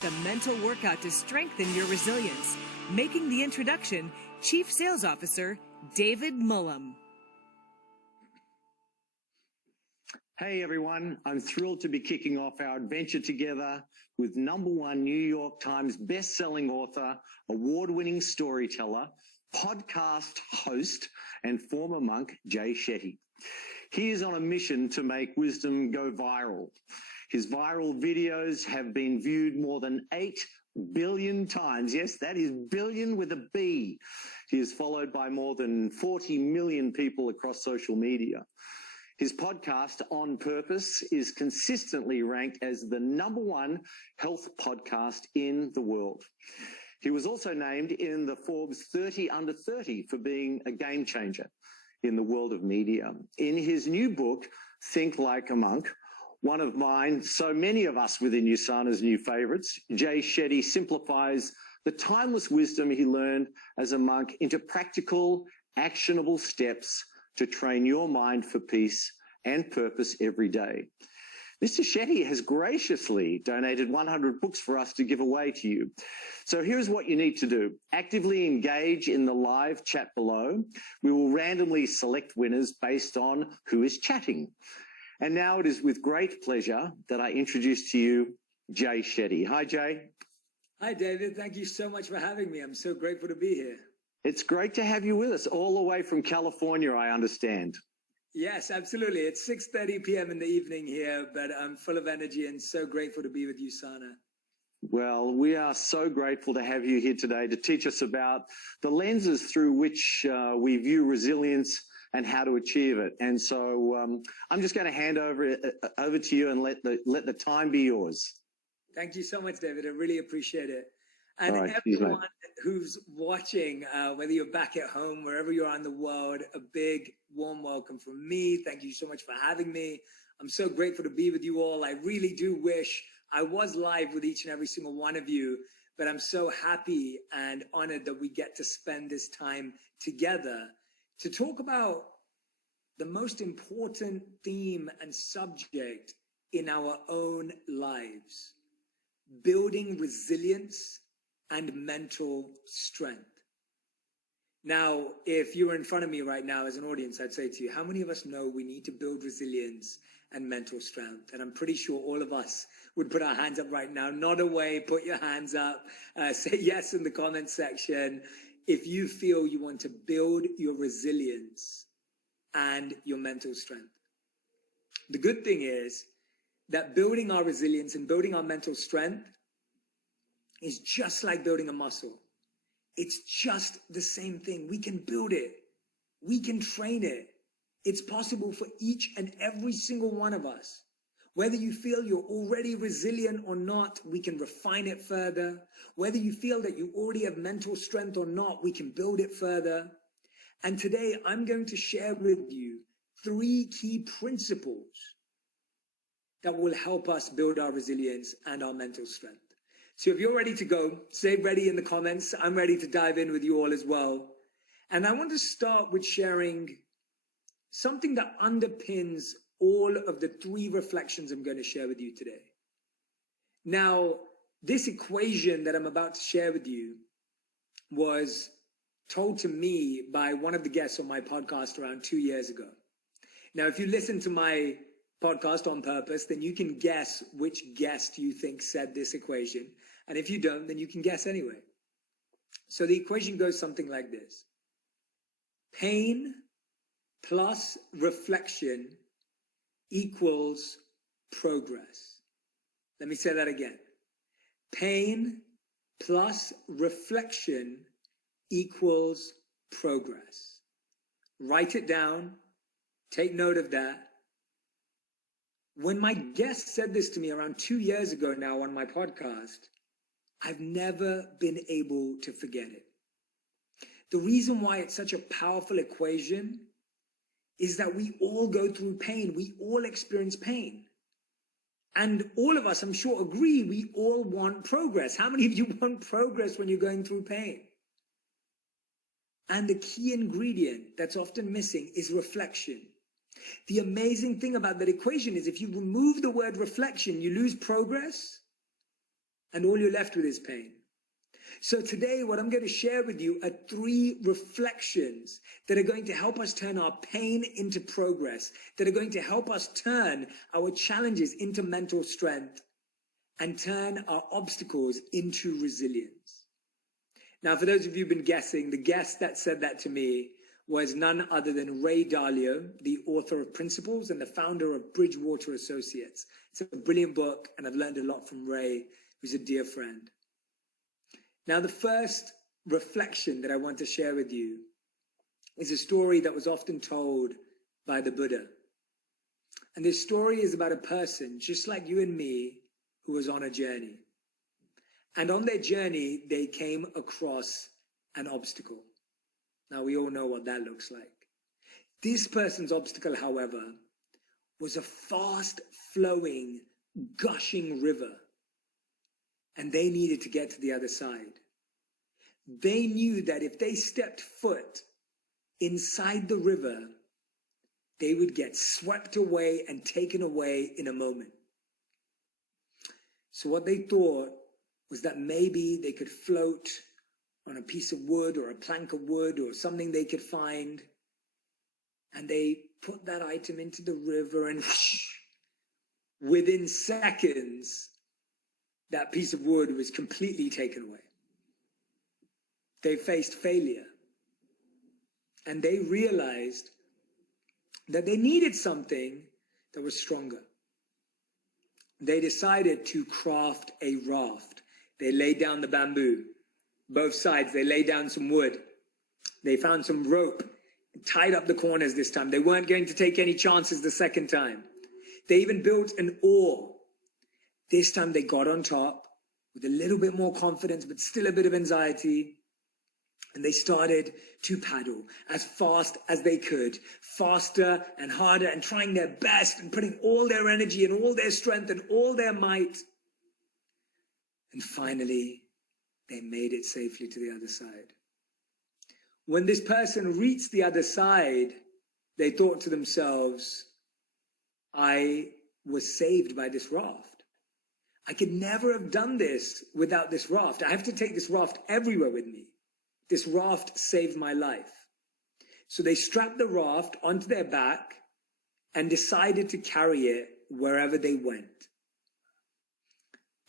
The mental workout to strengthen your resilience. Making the introduction, Chief Sales Officer David Mullum. Hey everyone, I'm thrilled to be kicking off our adventure together with #1 New York Times best-selling author, award-winning storyteller, podcast host, and former monk Jay Shetty. He is on a mission to make wisdom go viral. His viral videos have been viewed more than 8 billion times. Yes, that is billion with a B. He is followed by more than 40 million people across social media. His podcast, On Purpose, is consistently ranked as the #1 health podcast in the world. He was also named in the Forbes 30 Under 30 for being a game changer in the world of media. In his new book, Think Like a Monk, one of mine, so many of us within USANA's new favorites, Jay Shetty simplifies the timeless wisdom he learned as a monk into practical, actionable steps to train your mind for peace and purpose every day. Mr. Shetty has graciously donated 100 books for us to give away to you. So here's what you need to do. Actively engage in the live chat below. We will randomly select winners based on who is chatting. And now it is with great pleasure that I introduce to you Jay Shetty. Hi, Jay. Hi, David. Thank you so much for having me. I'm so grateful to be here. It's great to have you with us, all the way from California, I understand. Yes, absolutely. It's 6:30 p.m. in the evening here, but I'm full of energy and so grateful to be with you, Sana. Well, we are so grateful to have you here today to teach us about the lenses through which we view resilience and how to achieve it. And so I'm just going to hand over to you and let the time be yours. Thank you so much, David. I really appreciate it. And right, everyone who's watching, whether you're back at home, wherever you are in the world, a big, warm welcome from me. Thank you so much for having me. I'm so grateful to be with you all. I really do wish I was live with each and every single one of you, but I'm so happy and honored that we get to spend this time together to talk about the most important theme and subject in our own lives: building resilience and mental strength. Now, if you were in front of me right now as an audience, I'd say to you, how many of us know we need to build resilience and mental strength? And I'm pretty sure all of us would put our hands up right now. Nod away, put your hands up, say yes in the comment section if you feel you want to build your resilience and your mental strength. The good thing is that building our resilience and building our mental strength is just like building a muscle. It's just the same thing. We can build it. We can train it. It's possible for each and every single one of us. Whether you feel you're already resilient or not, we can refine it further. Whether you feel that you already have mental strength or not, we can build it further. And today I'm going to share with you 3 key principles that will help us build our resilience and our mental strength. So if you're ready to go, say ready in the comments. I'm ready to dive in with you all as well. And I want to start with sharing something that underpins all of the 3 reflections I'm going to share with you today. Now, this equation that I'm about to share with you was told to me by one of the guests on my podcast around 2 years ago. Now, if you listen to my podcast On Purpose, then you can guess which guest you think said this equation. And if you don't, then you can guess anyway. So the equation goes something like this: pain plus reflection equals progress. Let me say that again. Pain plus reflection equals progress. Write it down. Take note of that. When my guest said this to me around 2 years ago now on my podcast, I've never been able to forget it. The reason why it's such a powerful equation is that we all go through pain. We all experience pain. And all of us, I'm sure, agree we all want progress. How many of you want progress when you're going through pain? And the key ingredient that's often missing is reflection. The amazing thing about that equation is if you remove the word reflection, you lose progress. and all you're left with is pain. So today, what I'm going to share with you are 3 reflections that are going to help us turn our pain into progress, that are going to help us turn our challenges into mental strength, and turn our obstacles into resilience. Now, for those of you who've been guessing, the guest that said that to me was none other than Ray Dalio, the author of Principles and the founder of Bridgewater Associates. It's a brilliant book, and I've learned a lot from Ray, who's a dear friend. Now, the first reflection that I want to share with you is a story that was often told by the Buddha. And this story is about a person, just like you and me, who was on a journey. And on their journey, they came across an obstacle. Now, we all know what that looks like. This person's obstacle, however, was a fast-flowing, gushing river. And they needed to get to the other side. They knew that if they stepped foot inside the river, they would get swept away and taken away in a moment. So what they thought was that maybe they could float on a piece of wood or a plank of wood or something they could find. And they put that item into the river, and within seconds, that piece of wood was completely taken away. They faced failure. And they realized that they needed something that was stronger. They decided to craft a raft. They laid down the bamboo. Both sides, they laid down some wood. They found some rope, tied up the corners this time. They weren't going to take any chances the second time. They even built an oar. This time they got on top with a little bit more confidence, but still a bit of anxiety. And they started to paddle as fast as they could, faster and harder, and trying their best and putting all their energy and all their strength and all their might. And finally, they made it safely to the other side. When this person reached the other side, they thought to themselves, I was saved by this raft. I could never have done this without this raft. I have to take this raft everywhere with me. This raft saved my life. So they strapped the raft onto their back and decided to carry it wherever they went.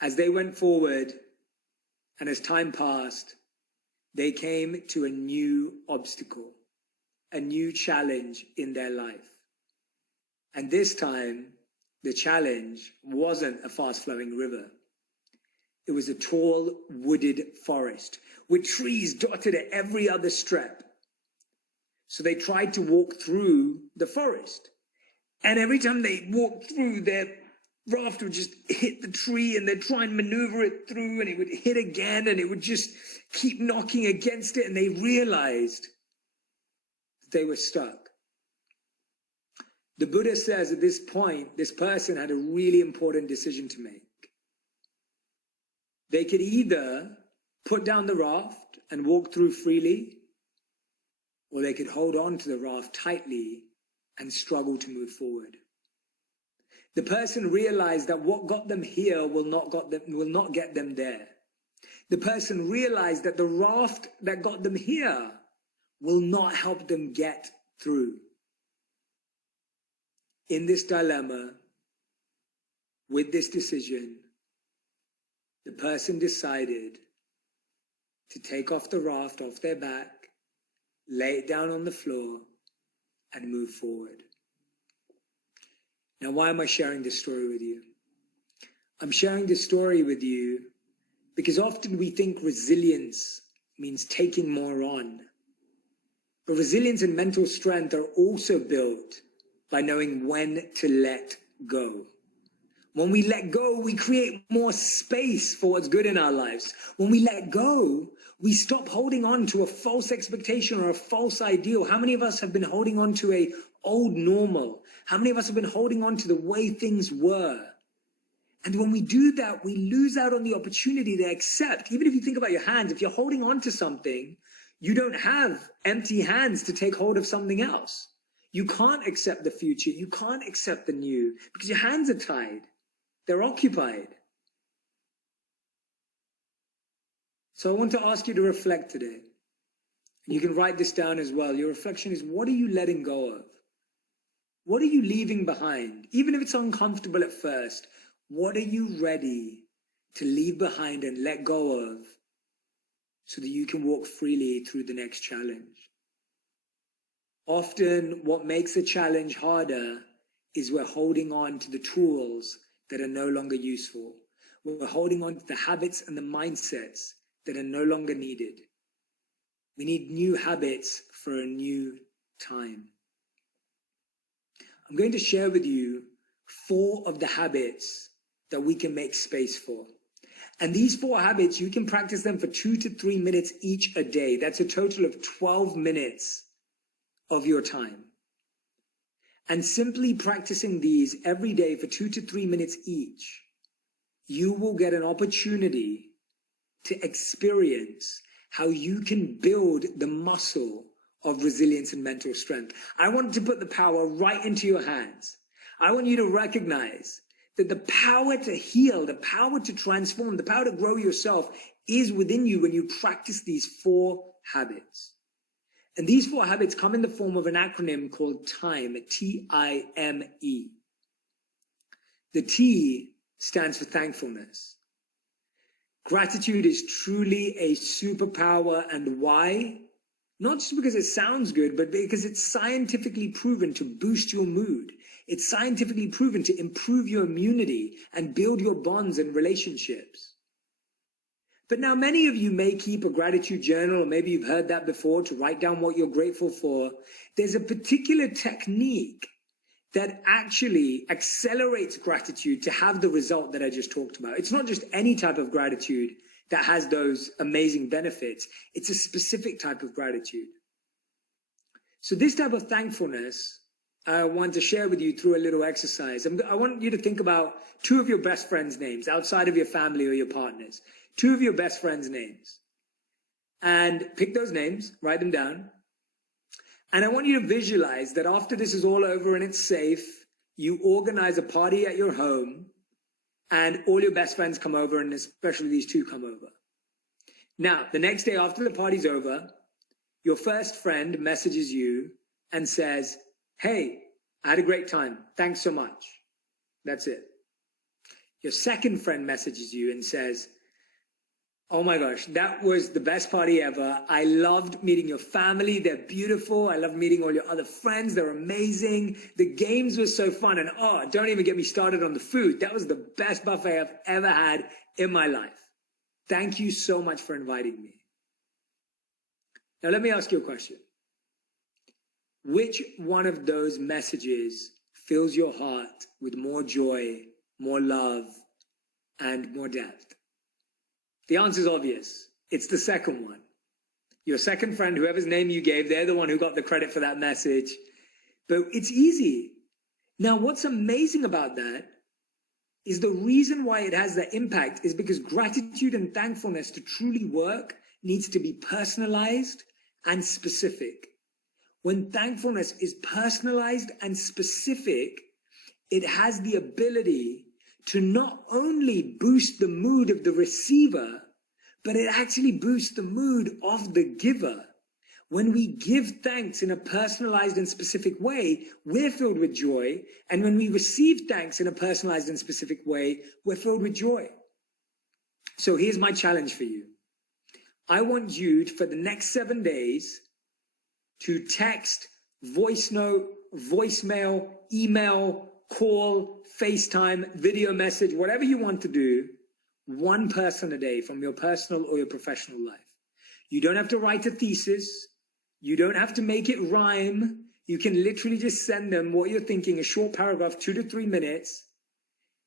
As they went forward, and as time passed, they came to a new obstacle, a new challenge in their life. And this time, the challenge wasn't a fast-flowing river. It was a tall, wooded forest with trees dotted at every other step. So they tried to walk through the forest. And every time they walked through, their raft would just hit the tree, and they'd try and maneuver it through, and it would hit again, and it would just keep knocking against it, and they realized that they were stuck. The Buddha says at this point, this person had a really important decision to make. They could either put down the raft and walk through freely, or they could hold on to the raft tightly and struggle to move forward. The person realized that what got them here will not get them there. The person realized that the raft that got them here will not help them get through. In this dilemma, with this decision, the person decided to take off the raft off their back, lay it down on the floor, and move forward. Now, why am I sharing this story with you? I'm sharing this story with you because often we think resilience means taking more on. But resilience and mental strength are also built by knowing when to let go. When we let go, we create more space for what's good in our lives. When we let go, we stop holding on to a false expectation or a false ideal. How many of us have been holding on to an old normal? How many of us have been holding on to the way things were? And when we do that, we lose out on the opportunity to accept. Even if you think about your hands, if you're holding on to something, you don't have empty hands to take hold of something else. You can't accept the future. You can't accept the new because your hands are tied. They're occupied. So I want to ask you to reflect today. You can write this down as well. Your reflection is, what are you letting go of? What are you leaving behind? Even if it's uncomfortable at first, what are you ready to leave behind and let go of so that you can walk freely through the next challenge? Often what makes a challenge harder is we're holding on to the tools that are no longer useful. We're holding on to the habits and the mindsets that are no longer needed. We need new habits for a new time. I'm going to share with you 4 of the habits that we can make space for. And these 4 habits, you can practice them for 2 to 3 minutes each a day. That's a total of 12 minutes of your time. And simply practicing these every day for 2 to 3 minutes each, you will get an opportunity to experience how you can build the muscle of resilience and mental strength. I want to put the power right into your hands. I want you to recognize that the power to heal, the power to transform, the power to grow yourself is within you when you practice these 4 habits. And these 4 habits come in the form of an acronym called TIME, T-I-M-E. The T stands for thankfulness. Gratitude is truly a superpower. And why? Not just because it sounds good, but because it's scientifically proven to boost your mood. It's scientifically proven to improve your immunity and build your bonds and relationships. But now many of you may keep a gratitude journal, or maybe you've heard that before, to write down what you're grateful for. There's a particular technique that actually accelerates gratitude to have the result that I just talked about. It's not just any type of gratitude that has those amazing benefits. It's a specific type of gratitude. So this type of thankfulness, I want to share with you through a little exercise. I want you to think about 2 of your best friends' names outside of your family or your partners. 2 of your best friends' names. And pick those names, write them down. And I want you to visualize that after this is all over and it's safe, you organize a party at your home and all your best friends come over, and especially these 2 come over. Now, the next day after the party's over, your first friend messages you and says, "Hey, I had a great time. Thanks so much." That's it. Your second friend messages you and says, "Oh my gosh, that was the best party ever. I loved meeting your family. They're beautiful. I love meeting all your other friends. They're amazing. The games were so fun. And oh, don't even get me started on the food. That was the best buffet I've ever had in my life. Thank you so much for inviting me." Now, let me ask you a question. Which one of those messages fills your heart with more joy, more love, and more depth? The answer is obvious. It's the second one. Your second friend, whoever's name you gave, they're the one who got the credit for that message. But it's easy. Now, what's amazing about that is the reason why it has that impact is because gratitude and thankfulness to truly work needs to be personalized and specific. When thankfulness is personalized and specific, it has the ability to not only boost the mood of the receiver, but it actually boosts the mood of the giver. When we give thanks in a personalized and specific way, we're filled with joy. And when we receive thanks in a personalized and specific way, we're filled with joy. So here's my challenge for you. I want you to, for the next 7 days, to text, voice note, voicemail, email, call, FaceTime, video message, whatever you want to do, 1 person a day from your personal or your professional life. You don't have to write a thesis. You don't have to make it rhyme. You can literally just send them what you're thinking, a short paragraph, 2 to 3 minutes.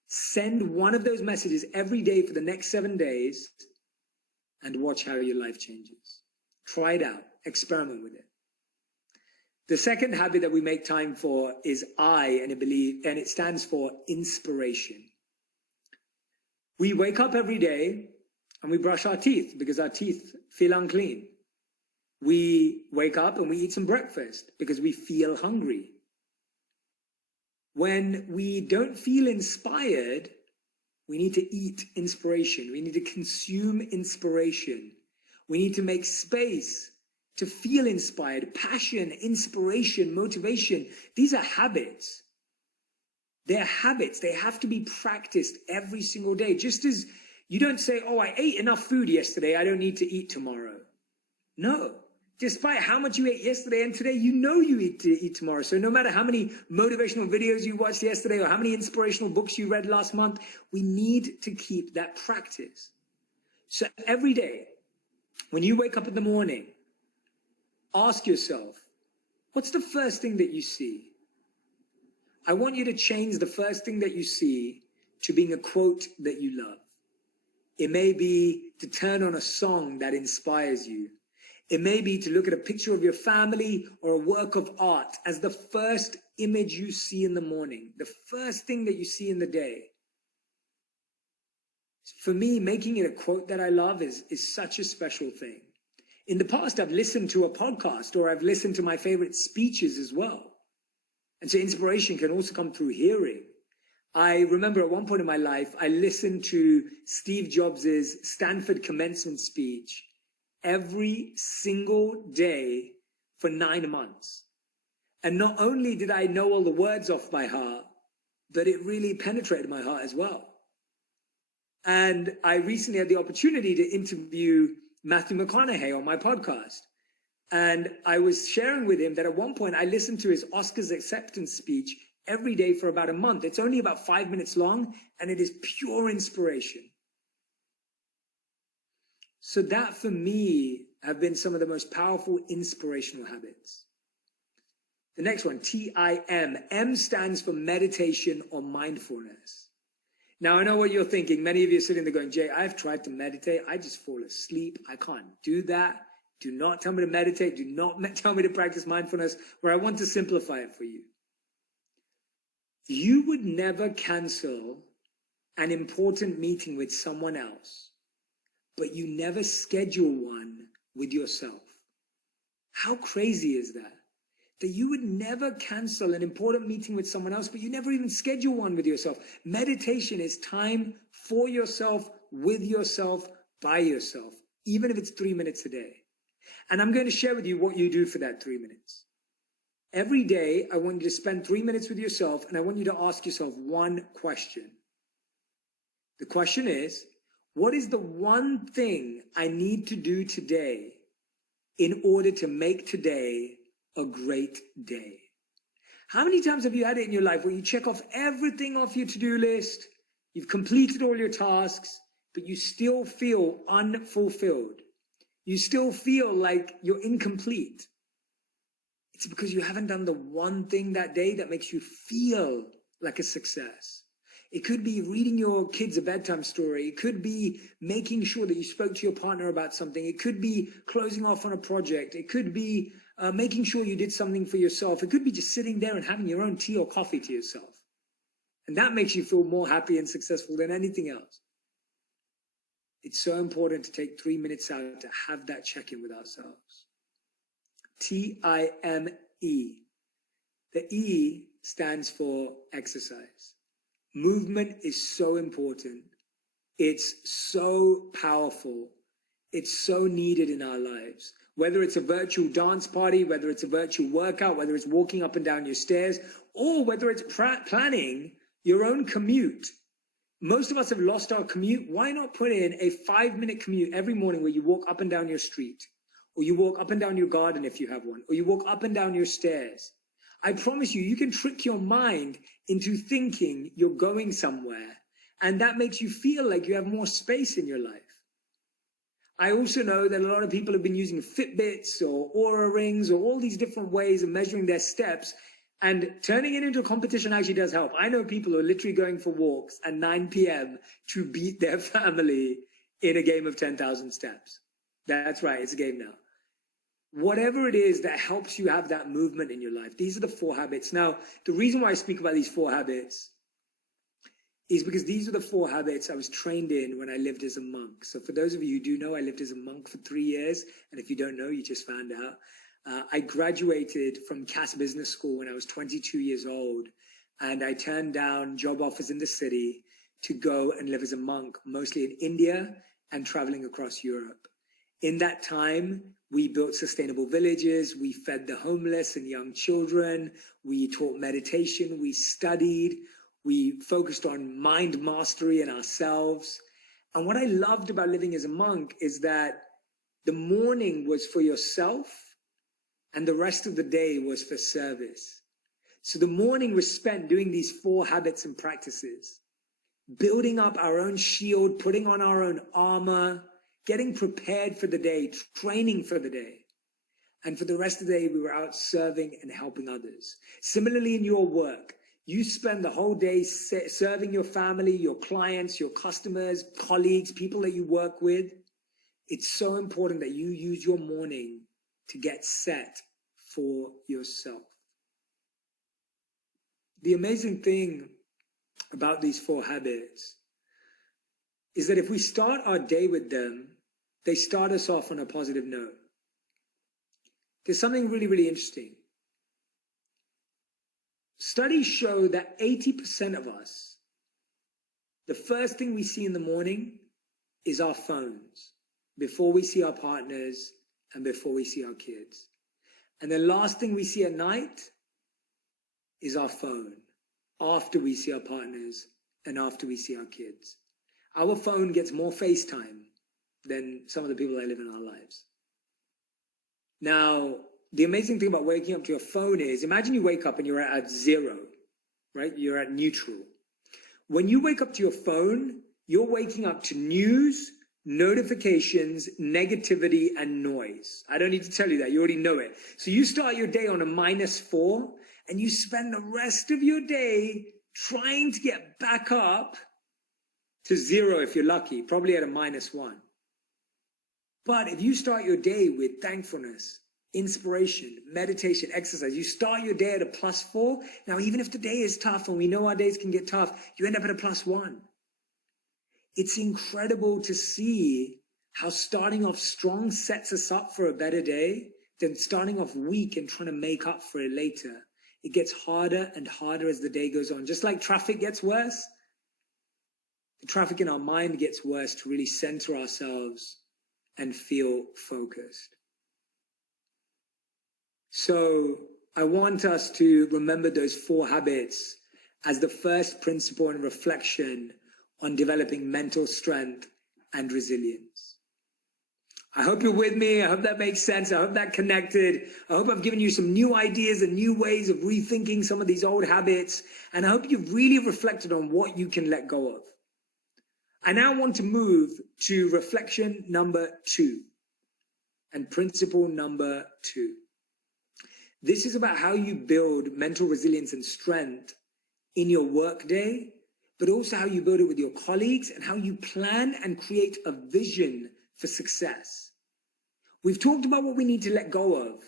Send one of those messages every day for the next 7 days and watch how your life changes. Try it out. Experiment with it. The second habit that we make time for is and it stands for inspiration. We wake up every day and we brush our teeth because our teeth feel unclean. We wake up and we eat some breakfast because we feel hungry. When we don't feel inspired, we need to eat inspiration. We need to consume inspiration We need to make space to feel inspired. Passion, inspiration, motivation. These are habits. They're habits. They have to be practiced every single day. Just as you don't say, oh, I ate enough food yesterday, I don't need to eat tomorrow. No. Despite how much you ate yesterday and today, you know you need to eat tomorrow. So no matter how many motivational videos you watched yesterday or how many inspirational books you read last month, we need to keep that practice. So every day, when you wake up in the morning, ask yourself, what's the first thing that you see? I want you to change the first thing that you see to being a quote that you love. It may be to turn on a song that inspires you. It may be to look at a picture of your family or a work of art as the first image you see in the morning, the first thing that you see in the day. For me, making it a quote that I love is such a special thing. In the past, I've listened to a podcast or I've listened to my favorite speeches as well. And so inspiration can also come through hearing. I remember at one point in my life, I listened to Steve Jobs' Stanford commencement speech every single day for 9 months. And not only did I know all the words off by heart, but it really penetrated my heart as well. And I recently had the opportunity to interview Matthew McConaughey on my podcast. And I was sharing with him that at one point I listened to his Oscars acceptance speech every day for about a month. It's only about 5 minutes long, and it is pure inspiration. So that for me have been some of the most powerful inspirational habits. The next one, TIM. M stands for meditation or mindfulness. Now, I know what you're thinking. Many of you are sitting there going, Jay, I've tried to meditate. I just fall asleep. I can't do that. Do not tell me to meditate. Do not tell me to practice mindfulness, where I want to simplify it for you. You would never cancel an important meeting with someone else, but you never schedule one with yourself. How crazy is that? That you would never cancel an important meeting with someone else, but you never even schedule one with yourself. Meditation is time for yourself, with yourself, by yourself, even if it's 3 minutes a day. And I'm going to share with you what you do for that 3 minutes. Every day, I want you to spend 3 minutes with yourself, and I want you to ask yourself one question. The question is, what is the one thing I need to do today in order to make today a great day? How many times have you had it in your life where you check off everything off your to-do list, you've completed all your tasks, but you still feel unfulfilled? You still feel like you're incomplete. It's because you haven't done the one thing that day that makes you feel like a success. It could be reading your kids a bedtime story. It could be making sure that you spoke to your partner about something. It could be closing off on a project. It could be making sure you did something for yourself. It could be just sitting there and having your own tea or coffee to yourself. And that makes you feel more happy and successful than anything else. It's so important to take 3 minutes out to have that check-in with ourselves. TIME. The E stands for exercise. Movement is so important. It's so powerful. It's so needed in our lives. Whether it's a virtual dance party, whether it's a virtual workout, whether it's walking up and down your stairs, or whether it's planning your own commute. Most of us have lost our commute. Why not put in a 5-minute commute every morning where you walk up and down your street, or you walk up and down your garden if you have one, or you walk up and down your stairs? I promise you, you can trick your mind into thinking you're going somewhere, and that makes you feel like you have more space in your life. I also know that a lot of people have been using Fitbits or Oura Rings or all these different ways of measuring their steps, and turning it into a competition actually does help. I know people who are literally going for walks at 9 p.m. to beat their family in a game of 10,000 steps. That's right, it's a game now. Whatever it is that helps you have that movement in your life, these are the 4 habits. Now, the reason why I speak about these 4 habits is because these are the 4 habits I was trained in when I lived as a monk. So for those of you who do know, I lived as a monk for 3 years. And if you don't know, you just found out. I graduated from Cass Business School when I was 22 years old. And I turned down job offers in the city to go and live as a monk, mostly in India and traveling across Europe. In that time, we built sustainable villages, we fed the homeless and young children, we taught meditation, we studied, we focused on mind mastery in ourselves. And what I loved about living as a monk is that the morning was for yourself and the rest of the day was for service. So the morning was spent doing these 4 habits and practices, building up our own shield, putting on our own armor, getting prepared for the day, training for the day. And for the rest of the day, we were out serving and helping others. Similarly, in your work, you spend the whole day serving your family, your clients, your customers, colleagues, people that you work with. It's so important that you use your morning to get set for yourself. The amazing thing about these 4 habits is that if we start our day with them, they start us off on a positive note. There's something really, really interesting. Studies show that 80% of us, the first thing we see in the morning is our phones, before we see our partners and before we see our kids. And the last thing we see at night is our phone, after we see our partners and after we see our kids. Our phone gets more FaceTime than some of the people that live in our lives. Now, the amazing thing about waking up to your phone is, imagine you wake up and you're at 0, right? You're at neutral. When you wake up to your phone, you're waking up to news, notifications, negativity, and noise. I don't need to tell you that. You already know it. So you start your day on a -4, and you spend the rest of your day trying to get back up to 0 if you're lucky, probably at a -1. But if you start your day with thankfulness, inspiration, meditation, exercise, you start your day at a +4. Now, even if the day is tough, and we know our days can get tough, you end up at a +1. It's incredible to see how starting off strong sets us up for a better day than starting off weak and trying to make up for it later. It gets harder and harder as the day goes on. Just like traffic gets worse, the traffic in our mind gets worse to really center ourselves and feel focused. So I want us to remember those 4 habits as the first principle and reflection on developing mental strength and resilience. I hope you're with me. I hope that makes sense. I hope that connected. I hope I've given you some new ideas and new ways of rethinking some of these old habits. And I hope you've really reflected on what you can let go of. I now want to move to reflection number 2 and principle number 2. This is about how you build mental resilience and strength in your workday, but also how you build it with your colleagues and how you plan and create a vision for success. We've talked about what we need to let go of.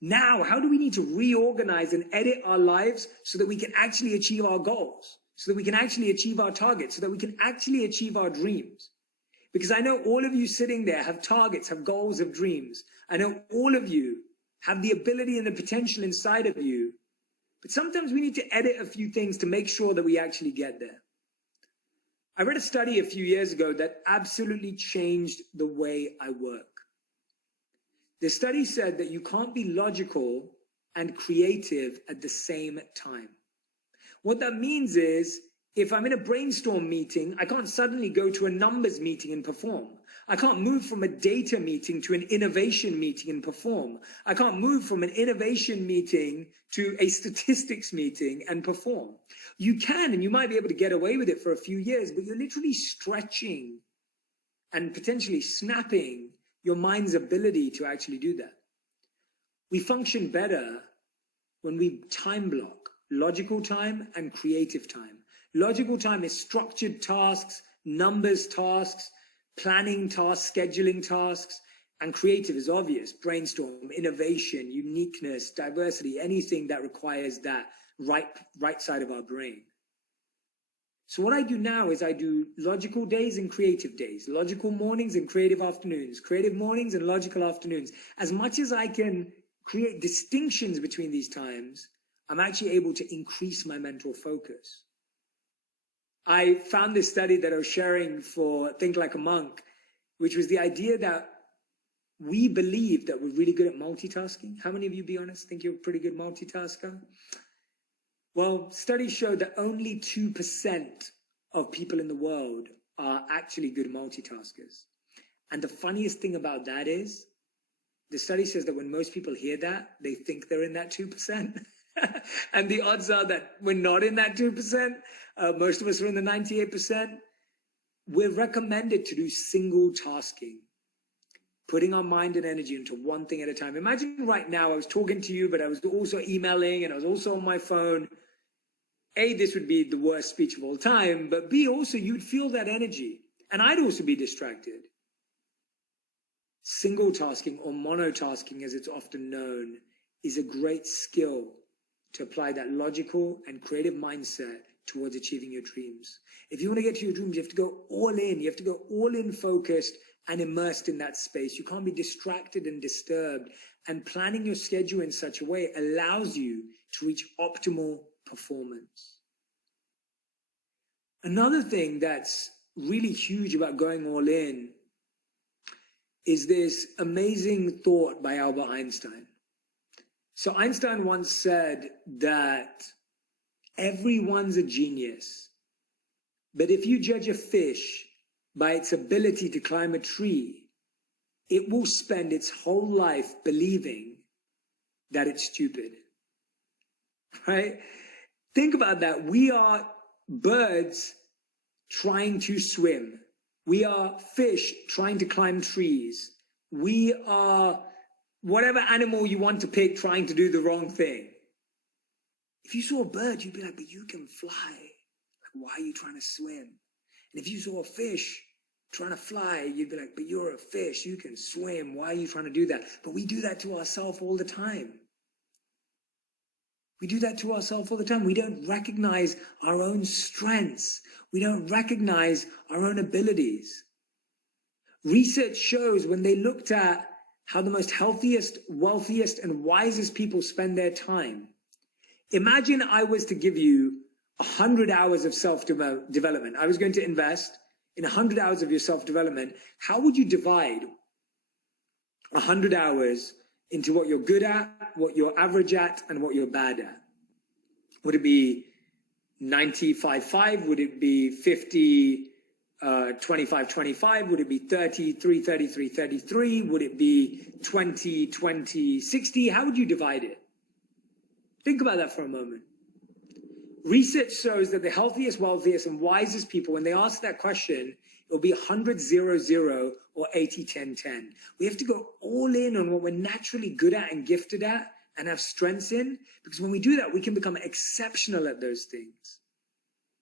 Now, how do we need to reorganize and edit our lives so that we can actually achieve our goals, so that we can actually achieve our targets, so that we can actually achieve our dreams? Because I know all of you sitting there have targets, have goals, have dreams. I know all of you have the ability and the potential inside of you, but sometimes we need to edit a few things to make sure that we actually get there. I read a study a few years ago that absolutely changed the way I work. The study said that you can't be logical and creative at the same time. What that means is, if I'm in a brainstorm meeting, I can't suddenly go to a numbers meeting and perform. I can't move from a data meeting to an innovation meeting and perform. I can't move from an innovation meeting to a statistics meeting and perform. You can, and you might be able to get away with it for a few years, but you're literally stretching and potentially snapping your mind's ability to actually do that. We function better when we time block logical time and creative time. Logical time is structured tasks, numbers tasks, planning tasks, scheduling tasks, and creative is obvious: brainstorm, innovation, uniqueness, diversity, anything that requires that right side of our brain. So what I do now is I do logical days and creative days, logical mornings and creative afternoons, creative mornings and logical afternoons. As much as I can create distinctions between these times, I'm actually able to increase my mental focus. I found this study that I was sharing for Think Like a Monk, which was the idea that we believe that we're really good at multitasking. How many of you, be honest, think you're a pretty good multitasker? Well, studies show that only 2% of people in the world are actually good multitaskers. And the funniest thing about that is, the study says that when most people hear that, they think they're in that 2%. And the odds are that we're not in that 2%. Most of us are in the 98%. We're recommended to do single tasking, putting our mind and energy into one thing at a time. Imagine right now, I was talking to you, but I was also emailing and I was also on my phone. A, this would be the worst speech of all time, but B, also you'd feel that energy and I'd also be distracted. Single tasking, or monotasking as it's often known, is a great skill to apply that logical and creative mindset towards achieving your dreams. If you want to get to your dreams, you have to go all in. You have to go all in focused and immersed in that space. You can't be distracted and disturbed. And planning your schedule in such a way allows you to reach optimal performance. Another thing that's really huge about going all in is this amazing thought by Albert Einstein. So Einstein once said that everyone's a genius, but if you judge a fish by its ability to climb a tree, it will spend its whole life believing that it's stupid, right? Think about that. We are birds trying to swim. We are fish trying to climb trees. We are whatever animal you want to pick trying to do the wrong thing. If you saw a bird, you'd be like, but you can fly. Like, why are you trying to swim? And if you saw a fish trying to fly, you'd be like, but you're a fish, you can swim. Why are you trying to do that? But we do that to ourselves all the time. We do that to ourselves all the time. We don't recognize our own strengths. We don't recognize our own abilities. Research shows when they looked at how the most healthiest, wealthiest, and wisest people spend their time. Imagine I was to give you 100 hours of self-development. I was going to invest in 100 hours of your self-development. How would you divide 100 hours into what you're good at, what you're average at, and what you're bad at? Would it be 95-5? Would it be 50, 25-25? Would it be 33, 33, 33? Would it be 20, 20, 60? How would you divide it? Think about that for a moment. Research shows that the healthiest, wealthiest, and wisest people, when they ask that question, it will be 100-0-0 or 80-10-10. We have to go all in on what we're naturally good at and gifted at and have strengths in, because when we do that, we can become exceptional at those things.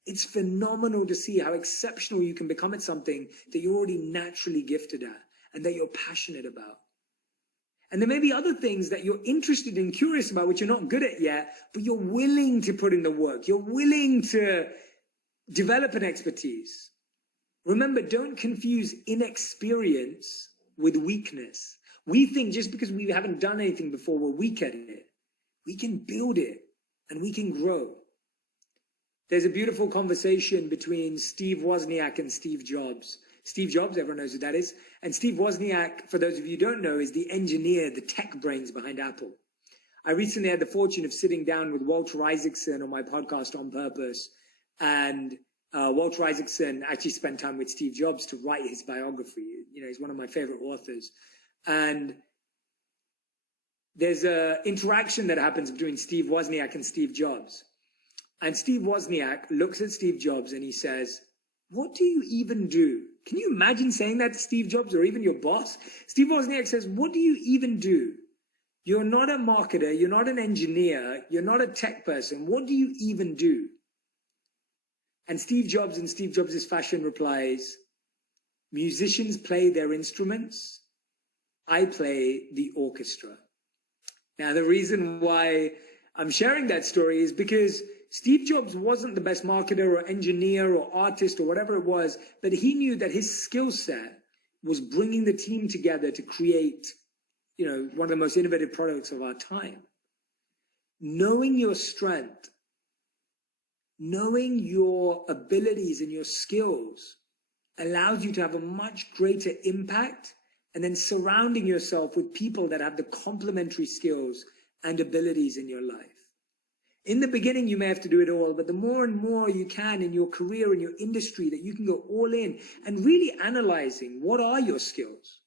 It's phenomenal to see how exceptional you can become at something that you're already naturally gifted at and that you're passionate about. And there may be other things that you're interested and curious about, which you're not good at yet, but you're willing to put in the work. You're willing to develop an expertise. Remember, don't confuse inexperience with weakness. We think just because we haven't done anything before, we're weak at it. We can build it and we can grow. There's a beautiful conversation between Steve Wozniak and Steve Jobs. Steve Jobs, everyone knows who that is. And Steve Wozniak, for those of you who don't know, is the engineer, the tech brains behind Apple. I recently had the fortune of sitting down with Walter Isaacson on my podcast On Purpose. And Walter Isaacson actually spent time with Steve Jobs to write his biography. You know, he's one of my favorite authors. And there's an interaction that happens between Steve Wozniak and Steve Jobs. And Steve Wozniak looks at Steve Jobs and he says, "What do you even do?" Can you imagine saying that to Steve Jobs or even your boss? Steve Wozniak says, "What do you even do? You're not a marketer. You're not an engineer. You're not a tech person. What do you even do?" And Steve Jobs, in Steve Jobs' fashion, replies, "Musicians play their instruments. I play the orchestra." Now, the reason why I'm sharing that story is because Steve Jobs wasn't the best marketer or engineer or artist or whatever it was, but he knew that his skill set was bringing the team together to create, you know, one of the most innovative products of our time. Knowing your strength, knowing your abilities and your skills allows you to have a much greater impact and then surrounding yourself with people that have the complementary skills and abilities in your life. In the beginning, you may have to do it all, but the more and more you can in your career, in your industry, that you can go all in and really analyzing what are your skills?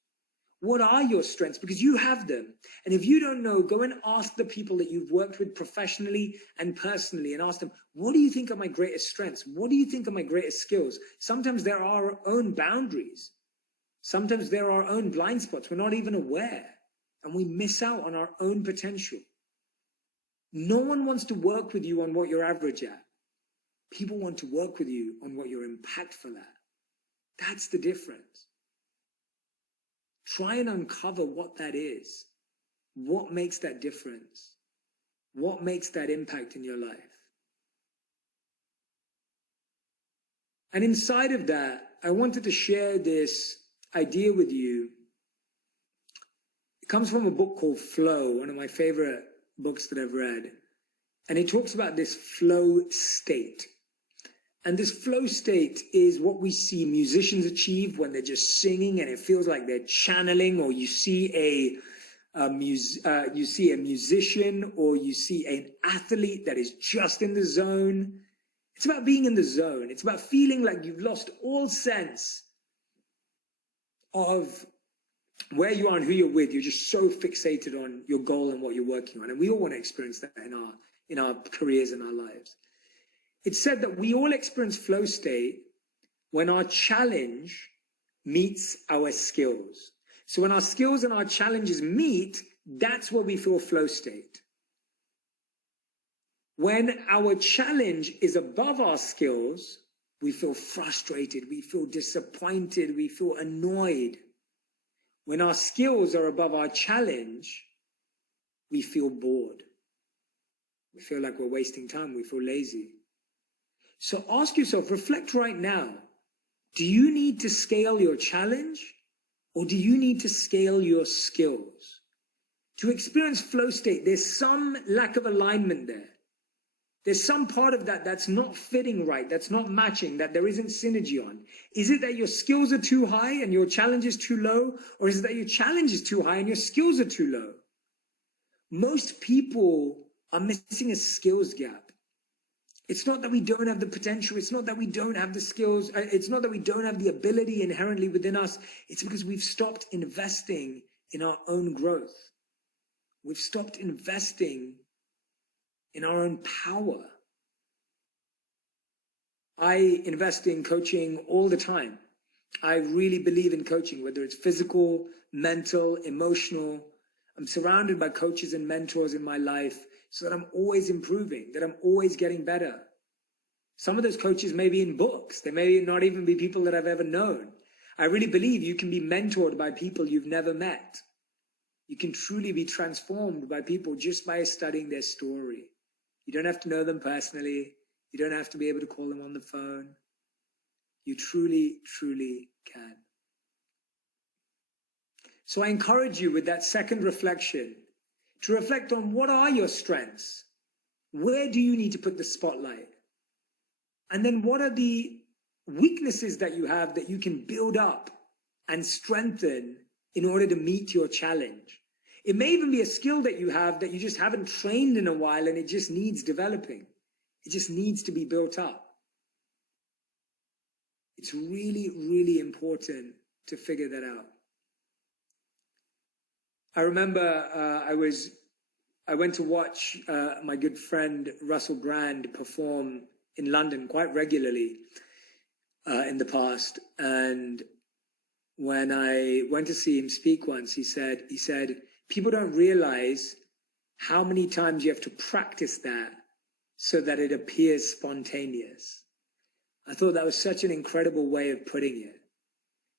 What are your strengths? Because you have them. And if you don't know, go and ask the people that you've worked with professionally and personally and ask them, what do you think are my greatest strengths? What do you think are my greatest skills? Sometimes there are our own boundaries. Sometimes there are our own blind spots. We're not even aware, and we miss out on our own potential. No one wants to work with you on what you're average at. People want to work with you on what you're impactful at. That's the difference. Try and uncover what that is. What makes that difference? What makes that impact in your life? And inside of that, I wanted to share this idea with you. It comes from a book called Flow, one of my favorite books that I've read. And it talks about this flow state. And this flow state is what we see musicians achieve when they're just singing and it feels like they're channeling, or you see a musician, or you see an athlete that is just in the zone. It's about being in the zone. It's about feeling like you've lost all sense of where you are and who you're with. You're just so fixated on your goal and what you're working on. And we all want to experience that in our careers and our lives. It's said that we all experience flow state when our challenge meets our skills. So when our skills and our challenges meet, that's where we feel flow state. When our challenge is above our skills, we feel frustrated, we feel disappointed, we feel annoyed. When our skills are above our challenge, we feel bored. We feel like we're wasting time, we feel lazy. So ask yourself, reflect right now. Do you need to scale your challenge, or do you need to scale your skills? To experience flow state, there's some lack of alignment there. There's some part of that that's not fitting right, that's not matching, that there isn't synergy on. Is it that your skills are too high and your challenge is too low? Or is it that your challenge is too high and your skills are too low? Most people are missing a skills gap. It's not that we don't have the potential. It's not that we don't have the skills. It's not that we don't have the ability inherently within us. It's because we've stopped investing in our own growth. We've stopped investing in our own power. I invest in coaching all the time. I really believe in coaching, whether it's physical, mental, emotional. I'm surrounded by coaches and mentors in my life so that I'm always improving, that I'm always getting better. Some of those coaches may be in books. They may not even be people that I've ever known. I really believe you can be mentored by people you've never met. You can truly be transformed by people just by studying their story. You don't have to know them personally. You don't have to be able to call them on the phone. You truly, truly can. So I encourage you with that second reflection to reflect on what are your strengths? Where do you need to put the spotlight? And then what are the weaknesses that you have that you can build up and strengthen in order to meet your challenge? It may even be a skill that you have that you just haven't trained in a while and it just needs developing. It just needs to be built up. It's really, really important to figure that out. I remember I went to watch my good friend Russell Brand perform in London quite regularly in the past. And when I went to see him speak once, he said, people don't realize how many times you have to practice that so that it appears spontaneous. I thought that was such an incredible way of putting it.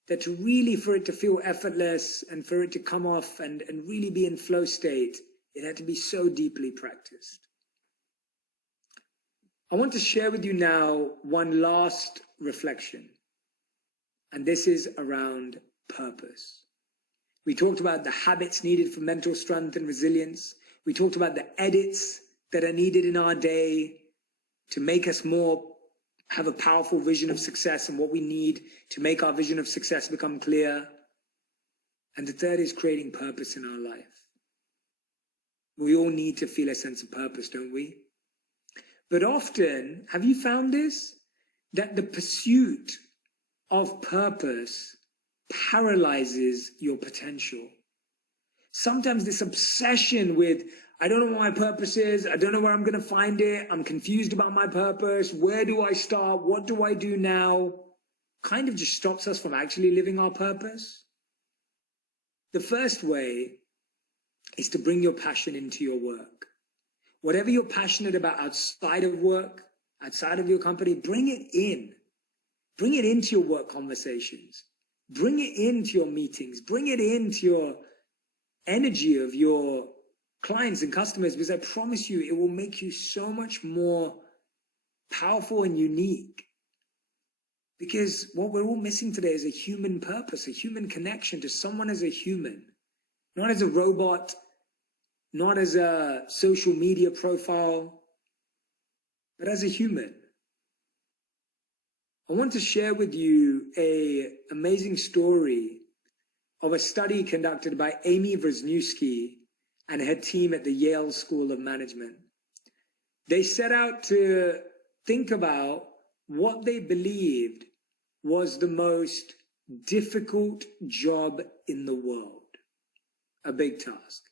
That to really, for it to feel effortless and for it to come off and really be in flow state, it had to be so deeply practiced. I want to share with you now one last reflection. And this is around purpose. We talked about the habits needed for mental strength and resilience. We talked about the edits that are needed in our day to make us have a powerful vision of success and what we need to make our vision of success become clear. And the third is creating purpose in our life. We all need to feel a sense of purpose, don't we? But often, have you found this? That the pursuit of purpose paralyzes your potential. Sometimes this obsession with, I don't know what my purpose is, I don't know where I'm going to find it, I'm confused about my purpose, where do I start, what do I do now, kind of just stops us from actually living our purpose. The first way is to bring your passion into your work. Whatever you're passionate about outside of work, outside of your company, bring it in. Bring it into your work conversations. Bring it into your meetings. Bring it into your energy of your clients and customers, because I promise you, it will make you so much more powerful and unique. Because what we're all missing today is a human purpose, a human connection to someone as a human, not as a robot, not as a social media profile, but as a human. I want to share with you an amazing story of a study conducted by Amy Wisniewski and her team at the Yale School of Management. They set out to think about what they believed was the most difficult job in the world. A big task.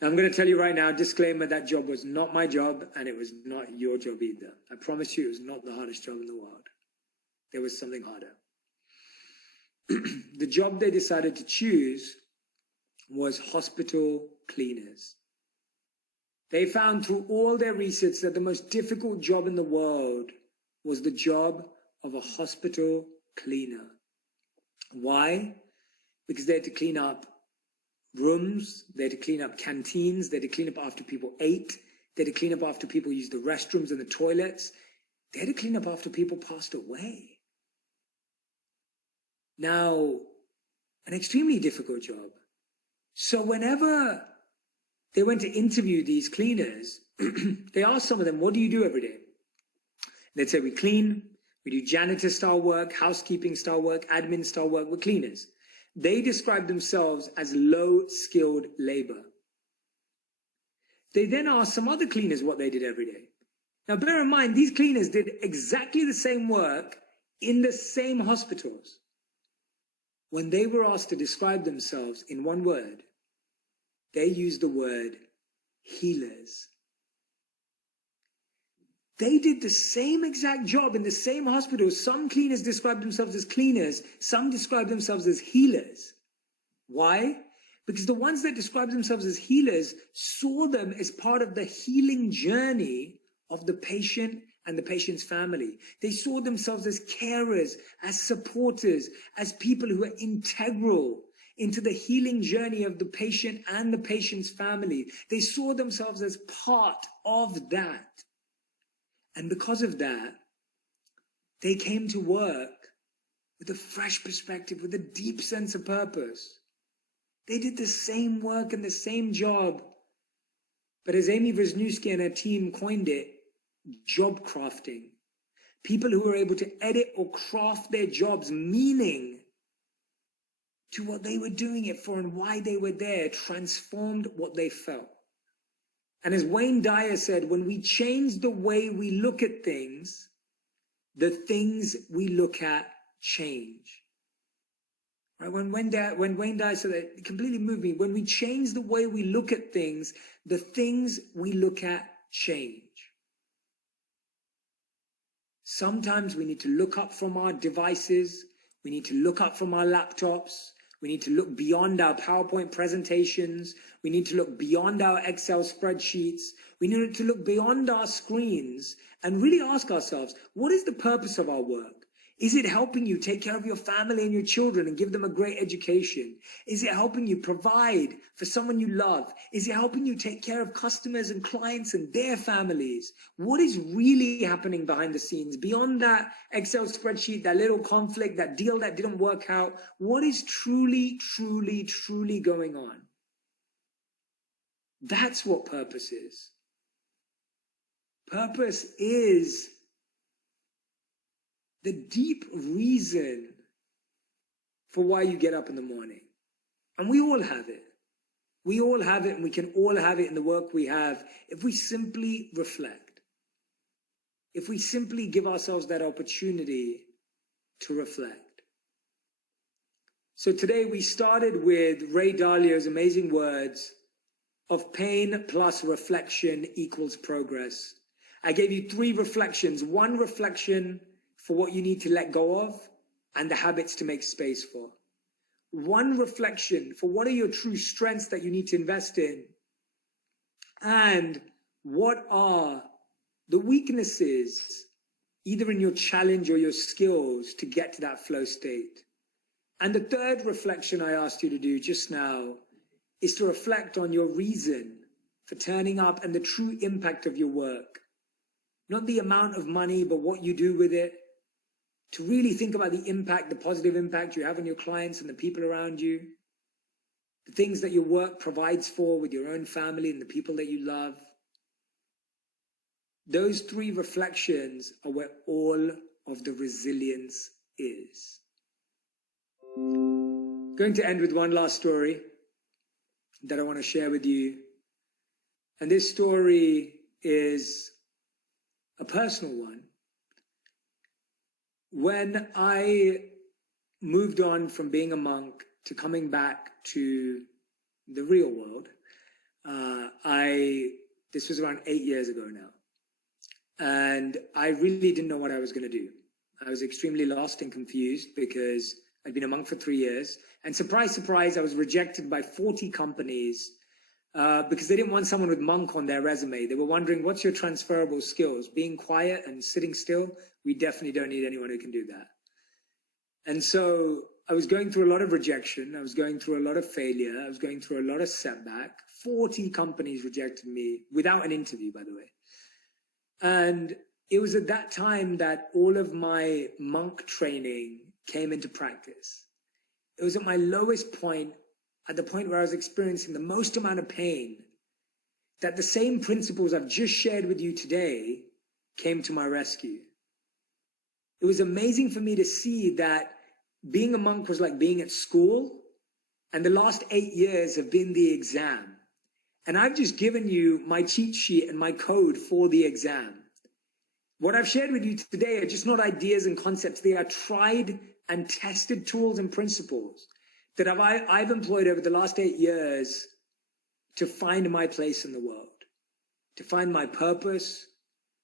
Now, I'm going to tell you right now, disclaimer, that job was not my job and it was not your job either. I promise you it was not the hardest job in the world. There was something harder. The job they decided to choose was hospital cleaners. They found through all their research that the most difficult job in the world was the job of a hospital cleaner. Why? Because they had to clean up rooms, they had to clean up canteens, they had to clean up after people ate, they had to clean up after people used the restrooms and the toilets, they had to clean up after people passed away. Now, an extremely difficult job. So whenever they went to interview these cleaners, they asked some of them, what do you do every day? They'd say, we clean, we do janitor style work, housekeeping style work, admin style work, we're cleaners. They described themselves as low-skilled labor. They then asked some other cleaners what they did every day. Now, bear in mind, these cleaners did exactly the same work in the same hospitals. When they were asked to describe themselves in one word, they used the word healers. They did the same exact job in the same hospital. Some cleaners described themselves as cleaners. Some described themselves as healers. Why? Because the ones that described themselves as healers saw them as part of the healing journey of the patient and the patient's family. They saw themselves as carers, as supporters, as people who are integral into the healing journey of the patient and the patient's family. They saw themselves as part of that. And because of that, they came to work with a fresh perspective, with a deep sense of purpose. They did the same work and the same job. But as Amy Wisniewski and her team coined it, job crafting. People who were able to edit or craft their jobs, meaning to what they were doing it for and why they were there, transformed what they felt. And as Wayne Dyer said, when we change the way we look at things, the things we look at change. Right? When Wayne Dyer said that, it completely moved me. When we change the way we look at things, the things we look at change. Sometimes we need to look up from our devices. We need to look up from our laptops. We need to look beyond our PowerPoint presentations. We need to look beyond our Excel spreadsheets. We need to look beyond our screens and really ask ourselves, what is the purpose of our work? Is it helping you take care of your family and your children and give them a great education? Is it helping you provide for someone you love? Is it helping you take care of customers and clients and their families? What is really happening behind the scenes beyond that Excel spreadsheet, that little conflict, that deal that didn't work out? What is truly, truly, truly going on? That's what purpose is. Purpose is the deep reason for why you get up in the morning. And we all have it. We all have it, and we can all have it in the work we have if we simply reflect. If we simply give ourselves that opportunity to reflect. So today we started with Ray Dalio's amazing words of pain plus reflection equals progress. I gave you 3 reflections. 1 reflection for what you need to let go of and the habits to make space for. 1 reflection for what are your true strengths that you need to invest in. And what are the weaknesses, either in your challenge or your skills, to get to that flow state. And the 3rd reflection I asked you to do just now is to reflect on your reason for turning up and the true impact of your work. Not the amount of money, but what you do with it. To really think about the impact, the positive impact you have on your clients and the people around you. The things that your work provides for with your own family and the people that you love. Those 3 reflections are where all of the resilience is. Going to end with one last story that I want to share with you. And this story is a personal one. When I moved on from being a monk to coming back to the real world, this was around 8 years ago now. And I really didn't know what I was going to do. I was extremely lost and confused because I'd been a monk for 3 years. And surprise, surprise, I was rejected by 40 companies because they didn't want someone with monk on their resume. They were wondering, what's your transferable skills? Being quiet and sitting still? We definitely don't need anyone who can do that. And so I was going through a lot of rejection. I was going through a lot of failure. I was going through a lot of setback. 40 companies rejected me without an interview, by the way. And it was at that time that all of my monk training came into practice. It was at my lowest point, at the point where I was experiencing the most amount of pain, that the same principles I've just shared with you today came to my rescue. It was amazing for me to see that being a monk was like being at school, and the last 8 years have been the exam. And I've just given you my cheat sheet and my code for the exam. What I've shared with you today are just not ideas and concepts. They are tried and tested tools and principles that I've employed over the last 8 years to find my place in the world, to find my purpose,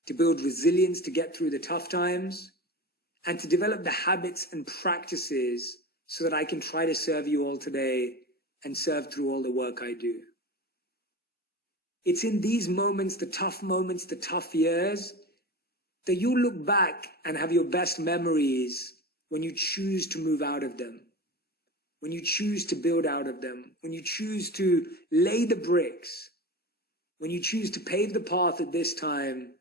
to build resilience, to get through the tough times, and to develop the habits and practices so that I can try to serve you all today and serve through all the work I do. It's in these moments, the tough years, that you look back and have your best memories when you choose to move out of them, when you choose to build out of them, when you choose to lay the bricks, when you choose to pave the path at this time.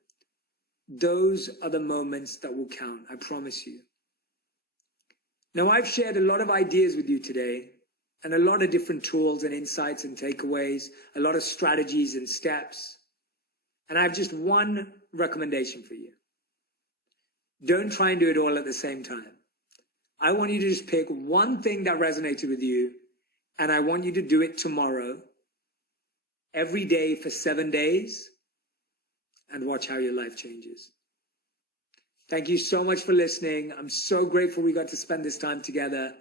Those are the moments that will count, I promise you. Now, I've shared a lot of ideas with you today, and a lot of different tools and insights and takeaways, a lot of strategies and steps. And I have just one recommendation for you. Don't try and do it all at the same time. I want you to just pick one thing that resonated with you, and I want you to do it tomorrow, every day for 7 days, and watch how your life changes. Thank you so much for listening. I'm so grateful we got to spend this time together,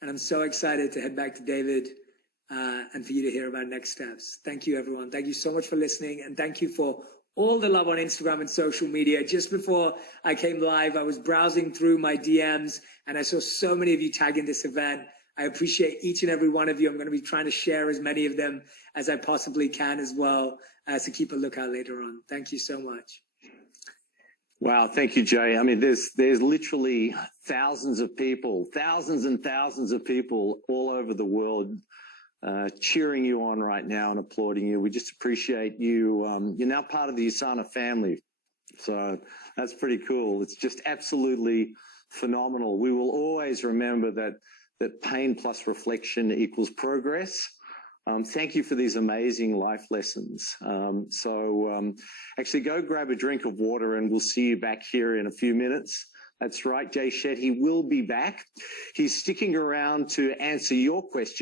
and I'm so excited to head back to David and for you to hear about next steps. Thank you, everyone. Thank you so much for listening, and thank you for all the love on Instagram and social media. Just before I came live, I was browsing through my DMs, and I saw so many of you tagging this event. I appreciate each and every one of you. I'm going to be trying to share as many of them as I possibly can as well, so keep a lookout later on. Thank you so much. Wow, thank you, Jay. I mean, there's literally thousands and thousands of people all over the world cheering you on right now and applauding you. We just appreciate you. You're now part of the Usana family. So that's pretty cool. It's just absolutely phenomenal. We will always remember that pain plus reflection equals progress. Thank you for these amazing life lessons. Actually go grab a drink of water and we'll see you back here in a few minutes. That's right, Jay Shetty will be back. He's sticking around to answer your questions.